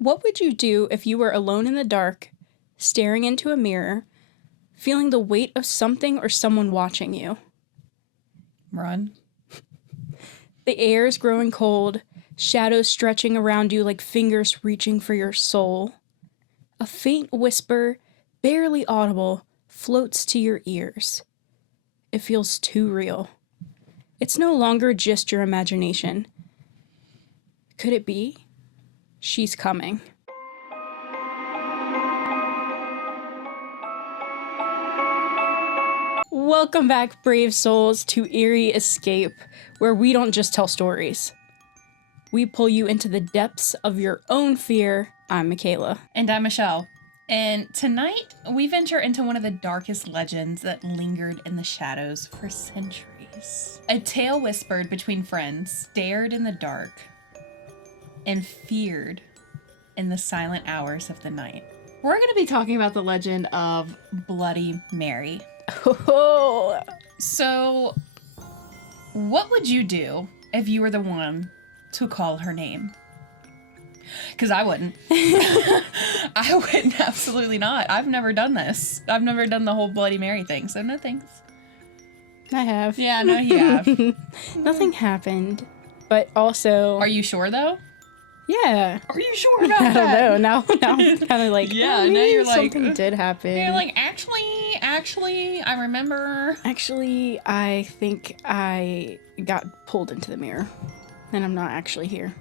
What would you do if you were alone in the dark, staring into a mirror, feeling the weight of something or someone watching you? Run. The air is growing cold, shadows stretching around you like fingers reaching for your soul. A faint whisper, barely audible, floats to your ears. It feels too real. It's no longer just your imagination. Could it be? She's coming. Welcome back, brave souls, to Eerie Escape, where we don't just tell stories. We pull you into the depths of your own fear. I'm Makala. And I'm Michelle. And tonight, we venture into one of the darkest legends that lingered in the shadows for centuries. A tale whispered between friends, dared in the dark, and feared in the silent hours of the night. We're going to be talking about the legend of Bloody Mary. Oh. So, what would you do if you were the one to call her name? Because I wouldn't. I wouldn't, absolutely not. I've never done this. I've never done the whole Bloody Mary thing, so no thanks. I have. Yeah, no, you have. Nothing happened, but also... Are you sure, though? Yeah. Are you sure about that? I don't know. Now I'm kind of like, yeah, oh, now you're like... something did happen. You're like, actually, I remember... Actually, I think I got pulled into the mirror, and I'm not actually here.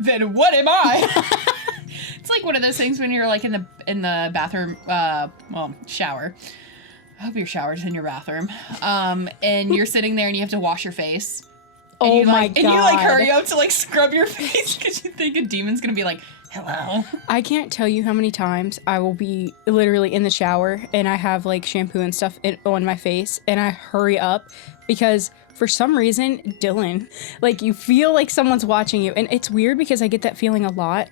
Then what am I? It's like one of those things when you're like in the bathroom, shower. I hope your shower's in your bathroom. And you're sitting there and you have to wash your face. Oh my God. And you like hurry up to like scrub your face because you think a demon's gonna be like, hello. I can't tell you how many times I will be literally in the shower and I have like shampoo and stuff on my face and I hurry up because for some reason, Dylan, like you feel like someone's watching you. And it's weird because I get that feeling a lot,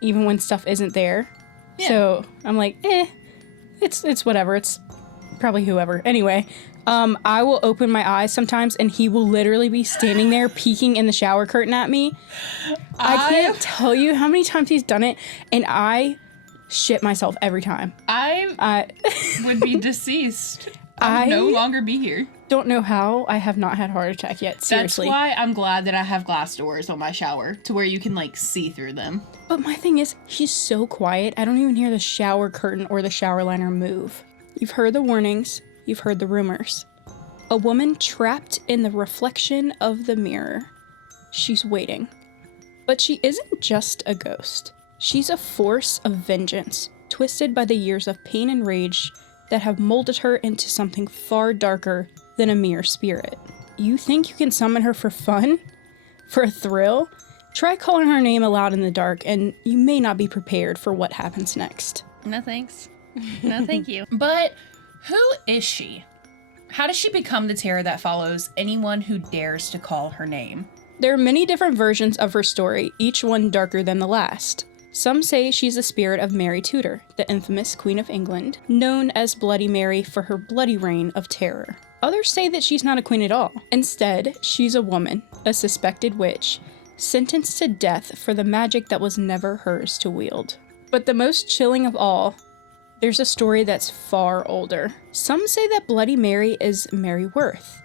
even when stuff isn't there. Yeah. So I'm like, it's whatever. It's probably whoever. Anyway, I will open my eyes sometimes and he will literally be standing there peeking in the shower curtain at me. I can't tell you how many times he's done it and I shit myself every time. I would be deceased. I would no longer be here. Don't know how I have not had a heart attack yet, seriously. That's why I'm glad that I have glass doors on my shower to where you can like see through them. But my thing is, he's so quiet, I don't even hear the shower curtain or the shower liner move. You've heard the warnings, you've heard the rumors. A woman trapped in the reflection of the mirror. She's waiting. But she isn't just a ghost. She's a force of vengeance, twisted by the years of pain and rage that have molded her into something far darker than a mere spirit. You think you can summon her for fun? For a thrill? Try calling her name aloud in the dark and you may not be prepared for what happens next. No thanks. No thank you. But who is she? How does she become the terror that follows anyone who dares to call her name? There are many different versions of her story, each one darker than the last. Some say she's the spirit of Mary Tudor, the infamous Queen of England, known as Bloody Mary for her bloody reign of terror. Others say that she's not a queen at all. Instead, she's a woman, a suspected witch, sentenced to death for the magic that was never hers to wield. But the most chilling of all, there's a story that's far older. Some say that Bloody Mary is Mary Worth.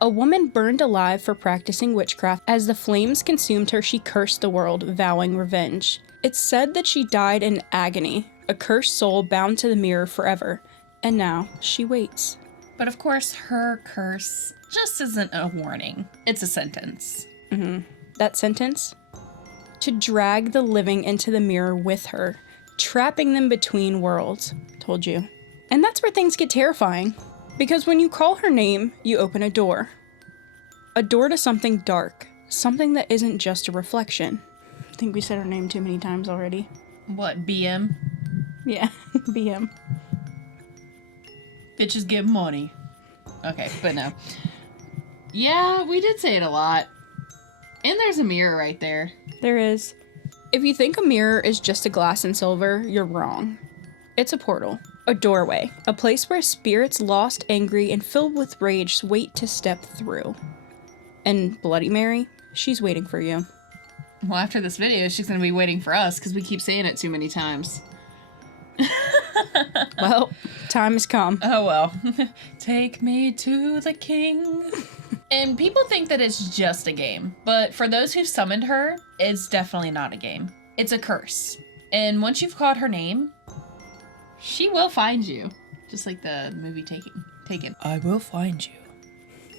A woman burned alive for practicing witchcraft. As the flames consumed her, she cursed the world, vowing revenge. It's said that she died in agony, a cursed soul bound to the mirror forever, and now she waits. But of course, her curse just isn't a warning. It's a sentence. That sentence? To drag the living into the mirror with her, trapping them between worlds. Told you. And that's where things get terrifying. Because when you call her name, you open a door. A door to something dark. Something that isn't just a reflection. I think we said her name too many times already. What, BM? Yeah, BM. Bitches get money. Okay, but no. Yeah, we did say it a lot. And there's a mirror right there. There is. If you think a mirror is just a glass and silver, you're wrong. It's a portal. A doorway. A place where spirits lost, angry, and filled with rage wait to step through. And Bloody Mary, she's waiting for you. Well, after this video, she's going to be waiting for us because we keep saying it too many times. Well, time has come. Oh, well. Take me to the king. And people think that it's just a game, but for those who've summoned her, it's definitely not a game. It's a curse. And once you've called her name, she will find you. Just like the movie Taken. I will find you,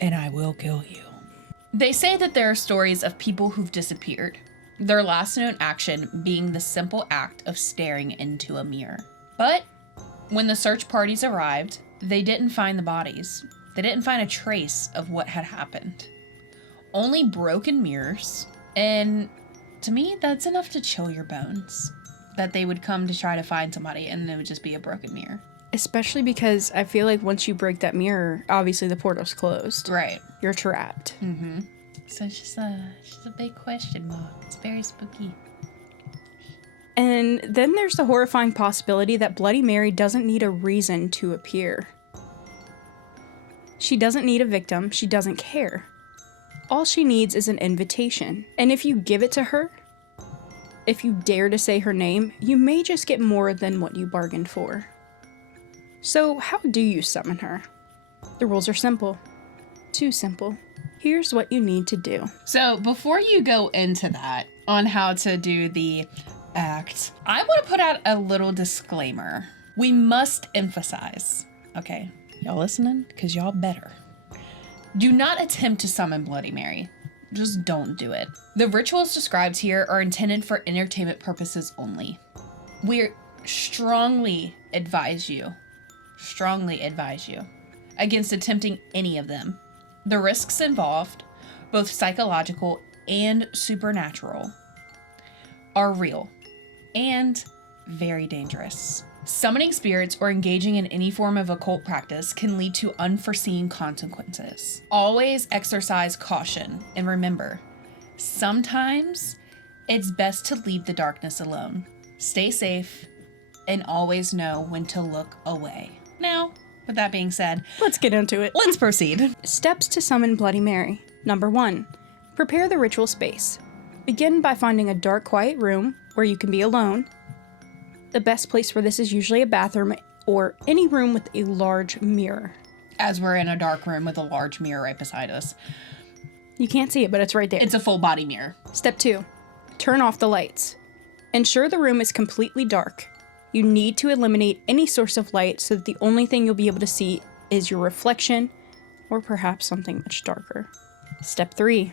and I will kill you. They say that there are stories of people who've disappeared, their last known action being the simple act of staring into a mirror. But when the search parties arrived, they didn't find the bodies. They didn't find a trace of what had happened. Only broken mirrors, and to me, that's enough to chill your bones. That they would come to try to find somebody, and it would just be a broken mirror. Especially because I feel like once you break that mirror, obviously the portal's closed. Right. You're trapped. Mm-hmm. So it's just a big question mark. It's very spooky. And then there's the horrifying possibility that Bloody Mary doesn't need a reason to appear. She doesn't need a victim. She doesn't care. All she needs is an invitation. And if you give it to her, if you dare to say her name, you may just get more than what you bargained for. So how do you summon her? The rules are simple. Too simple. Here's what you need to do. So before you go into that, on how to do the act, I want to put out a little disclaimer. We must emphasize, okay, y'all listening? Because y'all better. Do not attempt to summon Bloody Mary. Just don't do it. The rituals described here are intended for entertainment purposes only. We strongly advise you against attempting any of them. The risks involved, both psychological and supernatural, are real and very dangerous. Summoning spirits or engaging in any form of occult practice can lead to unforeseen consequences. Always exercise caution, and remember, sometimes it's best to leave the darkness alone. Stay safe, and always know when to look away. Now, with that being said, Let's get into it. let's proceed. Steps to summon Bloody Mary. Number 1. Prepare the ritual space. Begin by finding a dark, quiet room where you can be alone. The best place for this is usually a bathroom or any room with a large mirror. As we're in a dark room with a large mirror right beside us. You can't see it, but it's right there. It's a full body mirror. Step 2. Turn off the lights. Ensure the room is completely dark. You need to eliminate any source of light so that the only thing you'll be able to see is your reflection or perhaps something much darker. Step 3.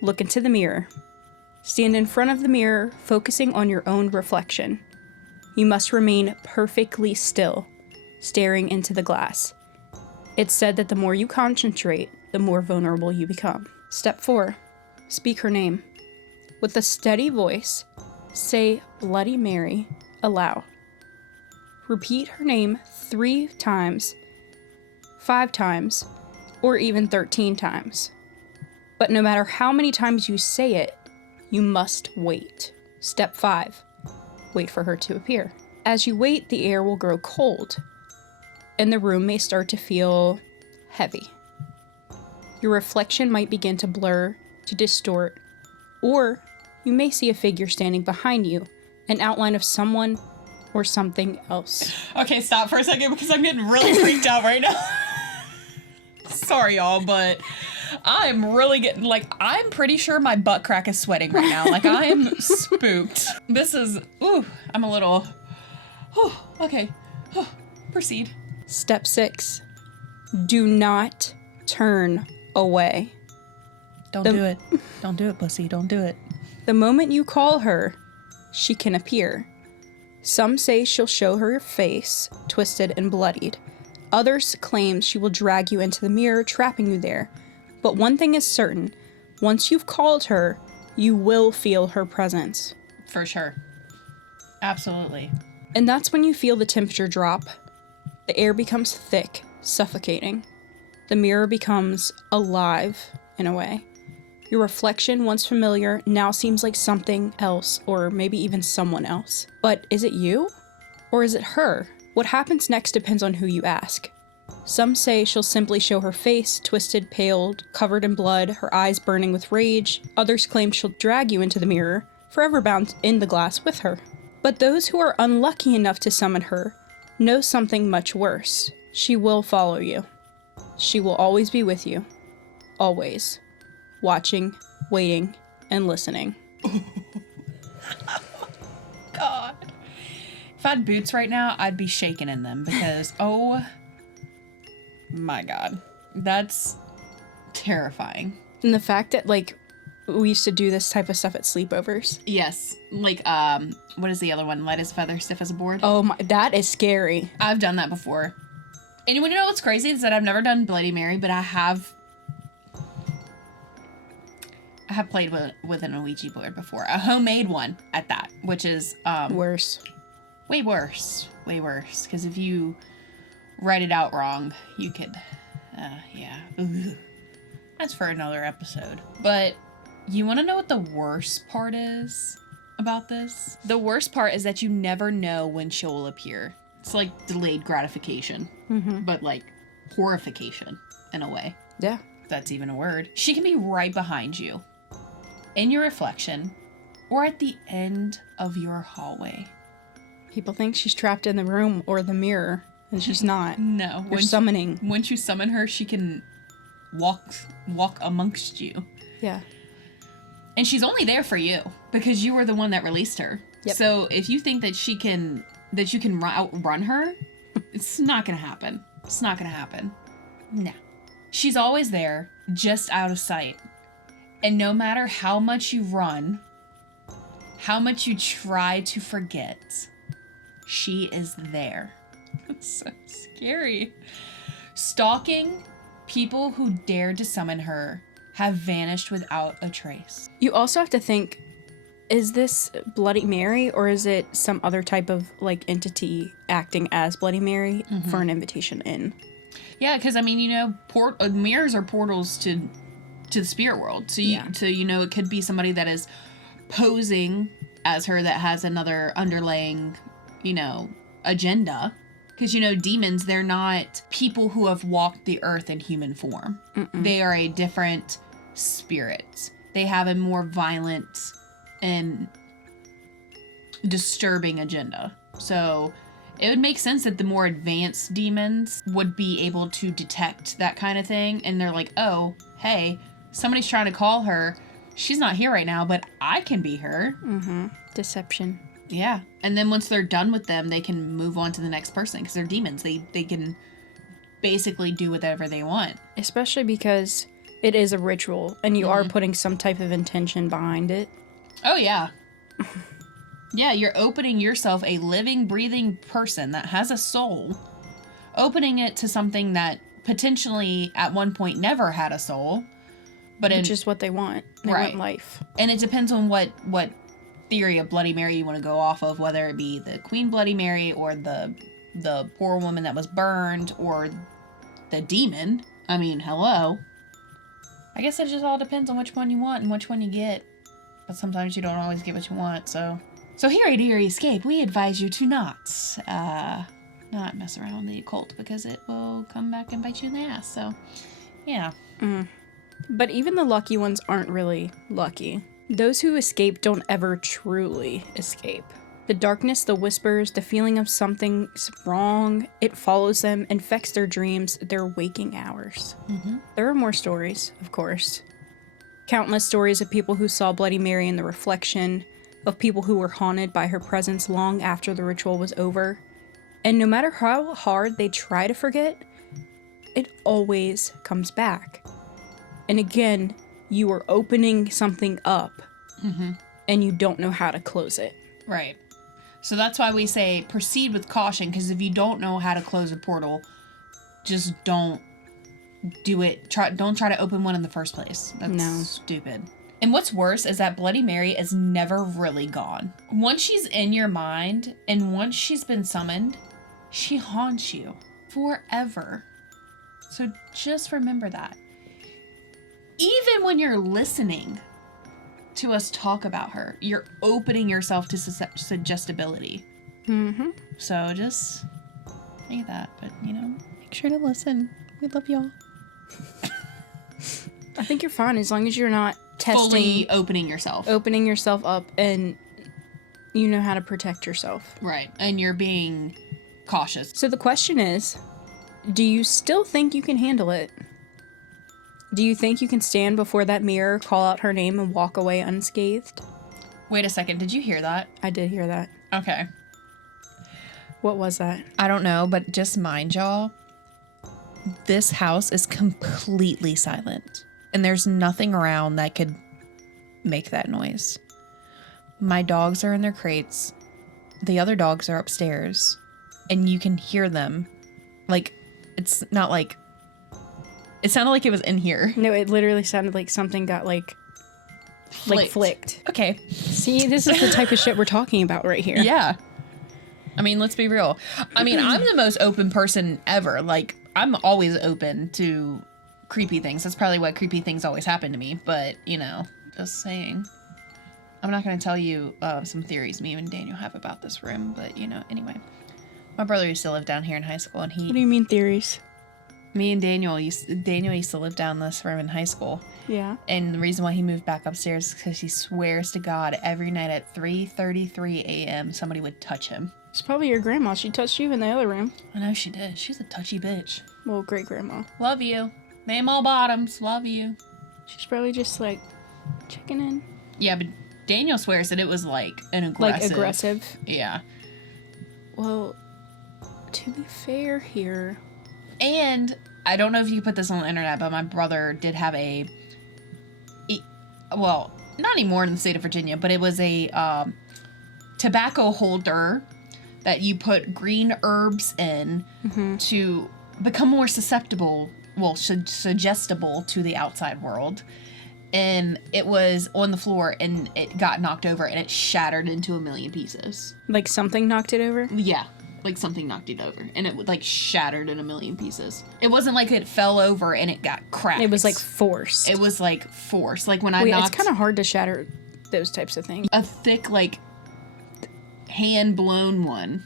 Look into the mirror. Stand in front of the mirror, focusing on your own reflection. You must remain perfectly still, staring into the glass. It's said that the more you concentrate, the more vulnerable you become. Step 4. Speak her name. With a steady voice, say Bloody Mary aloud. Repeat her name 3 times, 5 times, or even 13 times. But no matter how many times you say it, you must wait. Step 5. Wait for her to appear. As you wait, the air will grow cold, and the room may start to feel heavy. Your reflection might begin to blur, to distort, or you may see a figure standing behind you, an outline of someone or something else. Okay, stop for a second because I'm getting really freaked out right now. Sorry, y'all, but I'm really getting, I'm pretty sure my butt crack is sweating right now. I'm spooked. This is, I'm a little, okay. Proceed. Step 6. Do not turn away. Don't do it. Don't do it, pussy. Don't do it. The moment you call her, she can appear. Some say she'll show her face, twisted and bloodied. Others claim she will drag you into the mirror, trapping you there. But one thing is certain, once you've called her, you will feel her presence. For sure. Absolutely. And that's when you feel the temperature drop. The air becomes thick, suffocating. The mirror becomes alive, in a way. Your reflection, once familiar, now seems like something else, or maybe even someone else. But is it you? Or is it her? What happens next depends on who you ask. Some say she'll simply show her face, twisted, paled, covered in blood, her eyes burning with rage. Others claim she'll drag you into the mirror, forever bound in the glass with her. But those who are unlucky enough to summon her know something much worse. She will follow you. She will always be with you. Always. Watching, waiting, and listening. God. If I had boots right now, I'd be shaking in them because, oh my God, that's terrifying. And the fact that, like, we used to do this type of stuff at sleepovers. Yes. Like, what is the other one? Light as a feather, stiff as a board? Oh my, that is scary. I've done that before. And you know what's crazy is that I've never done Bloody Mary, but I have played with an Ouija board before. A homemade one at that, which is Worse. way worse. Way worse. Because if you write it out wrong, you could, yeah. Ugh. That's for another episode. But you want to know what the worst part is about this? The worst part is that you never know when she'll appear. It's like delayed gratification, but like horrification in a way. Yeah. That's even a word. She can be right behind you, in your reflection, or at the end of your hallway. People think she's trapped in the room or the mirror, and she's not. No. You're summoning. Once you summon her, she can walk amongst you. Yeah. And she's only there for you because you were the one that released her. Yep. So if you think that you can outrun her, it's not gonna happen. It's not gonna happen. No. She's always there, just out of sight. And no matter how much you run, how much you try to forget, she is there. It's so scary. Stalking, people who dared to summon her have vanished without a trace. You also have to think, is this Bloody Mary or is it some other type of like entity acting as Bloody Mary for an invitation in? Yeah, because I mean, you know, mirrors are portals to the spirit world. So it could be somebody that is posing as her that has another underlying, agenda. Because, demons, they're not people who have walked the earth in human form. Mm-mm. They are a different spirit. They have a more violent and disturbing agenda. So it would make sense that the more advanced demons would be able to detect that kind of thing. And they're like, oh, hey, somebody's trying to call her. She's not here right now, but I can be her. Mm-hmm. Deception. Yeah. And then once they're done with them, they can move on to the next person because they're demons. They can basically do whatever they want. Especially because it is a ritual and you are putting some type of intention behind it. Oh, yeah. Yeah, you're opening yourself, a living, breathing person that has a soul, opening it to something that potentially at one point never had a soul. Which is what they want. They want life. And it depends on what theory of Bloody Mary you want to go off of, whether it be the Queen Bloody Mary or the poor woman that was burned or the demon. I mean, hello. I guess it just all depends on which one you want and which one you get. But sometimes you don't always get what you want, so here at Eerie Escape, we advise you to not mess around with the occult because it will come back and bite you in the ass, so, yeah. But even the lucky ones aren't really lucky. Those who escape don't ever truly escape. The darkness, the whispers, the feeling of something's wrong, it follows them, infects their dreams, their waking hours. Mm-hmm. There are more stories, of course. Countless stories of people who saw Bloody Mary in the reflection, of people who were haunted by her presence long after the ritual was over. And no matter how hard they try to forget, it always comes back. And again, you are opening something up, and you don't know how to close it. Right. So that's why we say proceed with caution, because if you don't know how to close a portal, just don't do it. Don't try to open one in the first place. That's stupid. And what's worse is that Bloody Mary is never really gone. Once she's in your mind, and once she's been summoned, she haunts you forever. So just remember that. Even when you're listening to us talk about her, you're opening yourself to suggestibility. Mm-hmm. So just think that, but, make make sure to listen. We love y'all. I think you're fine as long as you're not Fully opening yourself. opening yourself up, and you know how to protect yourself. Right. And you're being cautious. So the question is, do you still think you can handle it? Do you think you can stand before that mirror, call out her name, and walk away unscathed? Wait a second. Did you hear that? I did hear that. Okay. What was that? I don't know, but just mind y'all, this house is completely silent. And there's nothing around that could make that noise. My dogs are in their crates. The other dogs are upstairs. And you can hear them. Like, it's not like... It sounded like it was in here. No, it literally sounded like something got, flicked. Okay. See, this is the type of shit we're talking about right here. Yeah. I mean, let's be real. I mean, I'm the most open person ever. Like, I'm always open to creepy things. That's probably why creepy things always happen to me. But, you know, just saying. I'm not going to tell you some theories me and Daniel have about this room. But, you know, anyway. My brother used to live down here in high school. And What do you mean theories? me and Daniel used to live down this room in high school. Yeah. And the reason why he moved back upstairs is because he swears to God every night at 3:33 a.m. somebody would touch him. It's probably your grandma. She touched you in the other room. I know she did. She's a touchy bitch. Well, great grandma. Love you. Name all bottoms. Love you. She's probably just checking in. Yeah, but Daniel swears that it was an aggressive. Aggressive. Yeah. Well, to be fair here. And I don't know if you put this on the internet, but my brother did have well, not anymore in the state of Virginia, but it was a tobacco holder that you put green herbs in to become more suggestible to the outside world. And it was on the floor and it got knocked over and it shattered into a million pieces. Like something knocked it over? Yeah. Like something knocked it over and it shattered in a million pieces. It wasn't like it fell over and it got cracked. It was forced. It was forced. Like when I Wait, knocked it's kind of hard to shatter those types of things. a thick hand blown one.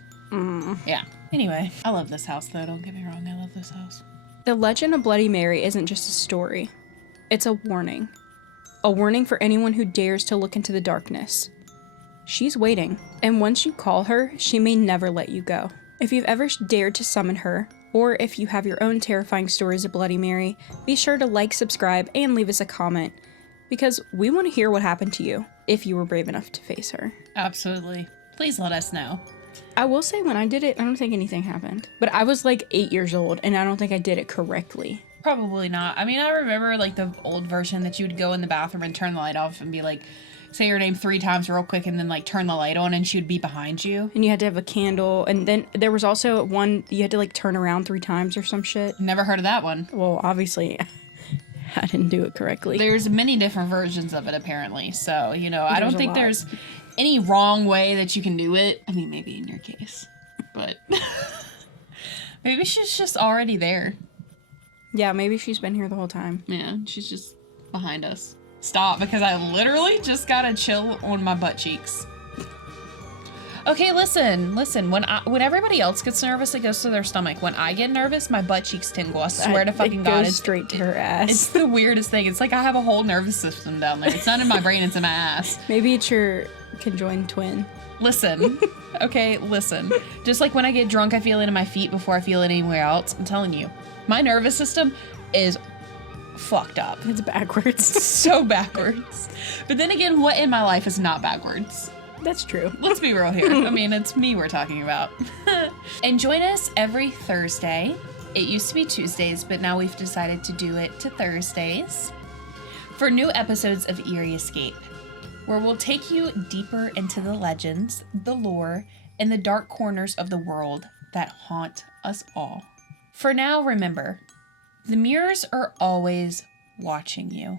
Yeah. Anyway. I love this house though. Don't get me wrong. I love this house. The legend of Bloody Mary isn't just a story. It's a warning. A warning for anyone who dares to look into the darkness. She's waiting, and once you call her, she may never let you go. If you've ever dared to summon her, or if you have your own terrifying stories of Bloody Mary, be sure to like, subscribe, and leave us a comment, because we want to hear what happened to you, if you were brave enough to face her. Absolutely. Please let us know. I will say when I did it, I don't think anything happened. But I was 8 years old, and I don't think I did it correctly. Probably not. I mean, I remember the old version that you would go in the bathroom and turn the light off and be say your name 3 times real quick and then turn the light on and she would be behind you. And you had to have a candle, and then there was also one you had to turn around 3 times or some shit. Never heard of that one. Well, obviously, I didn't do it correctly. There's many different versions of it apparently, so I don't think lot. there's any wrong way that you can do it. I mean, maybe in your case, but maybe she's just already there. Yeah, maybe she's been here the whole time. Yeah, she's just behind us. Stop, because I literally just got a chill on my butt cheeks. Okay, listen. When everybody else gets nervous, it goes to their stomach. When I get nervous, my butt cheeks tingle. I swear to fucking it God. goes straight to her ass. It's the weirdest thing. It's like I have a whole nervous system down there. It's not in my brain, it's in my ass. Maybe it's your conjoined twin. Listen. Okay, listen. Just like when I get drunk, I feel it in my feet before I feel it anywhere else. I'm telling you. My nervous system is fucked up. It's backwards. So backwards. But then again, what in my life is not backwards? That's true. Let's be real here. I mean, it's me we're talking about. And join us every Thursday. It used to be Tuesdays, but now we've decided to do it to Thursdays for new episodes of Eerie Escape, where we'll take you deeper into the legends, the lore, and the dark corners of the world that haunt us all. For now, remember, the mirrors are always watching you.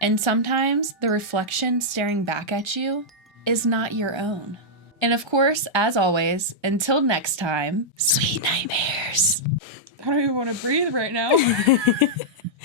And sometimes the reflection staring back at you is not your own. And of course, as always, until next time, sweet nightmares. I don't even want to breathe right now.